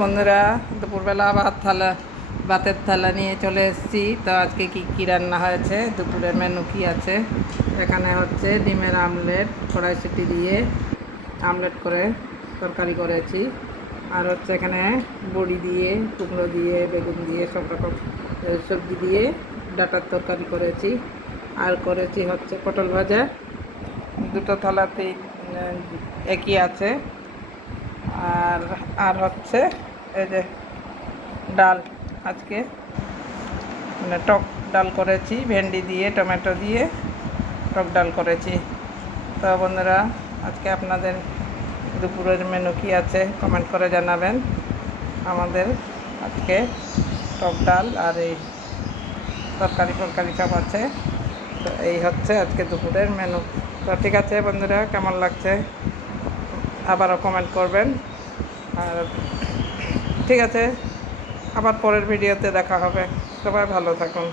বন্ধুরা, দুপুরবেলা ভাতের থালা নিয়ে চলে এসেছি। তো আজকে কি রান্না হয়েছে, দুপুরের মেনু কি আছে। এখানে হচ্ছে ডিমের আমলেট, কড়াইশুঁটি দিয়ে আমলেট করে তরকারি করেছি। আর হচ্ছে এখানে বড়ি দিয়ে, কুমড়ো দিয়ে, বেগুন দিয়ে, সব রকম সবজি দিয়ে ডাটার তরকারি করেছি। আর করেছি হচ্ছে পটল ভাজা। দুটো থালাতেই একই আছে। আর আর হচ্ছে এই যে ডাল, আজকে টক ডাল করেছি, ভেন্ডি দিয়ে, টমেটো দিয়ে টক ডাল করেছি। তো বন্ধুরা, আজকে আপনাদের দুপুরের মেনু কী আছে কমেন্ট করে জানাবেন। আমাদের আজকে টক ডাল আর এই তরকারি সব আছে। তো এই হচ্ছে আজকে দুপুরের মেনু। তো ঠিক আছে বন্ধুরা, কেমন লাগছে আবারও কমেন্ট করবেন। আর ঠিক আছে, আবার পরের ভিডিওতে দেখা হবে। সবাই ভালো থাকুন।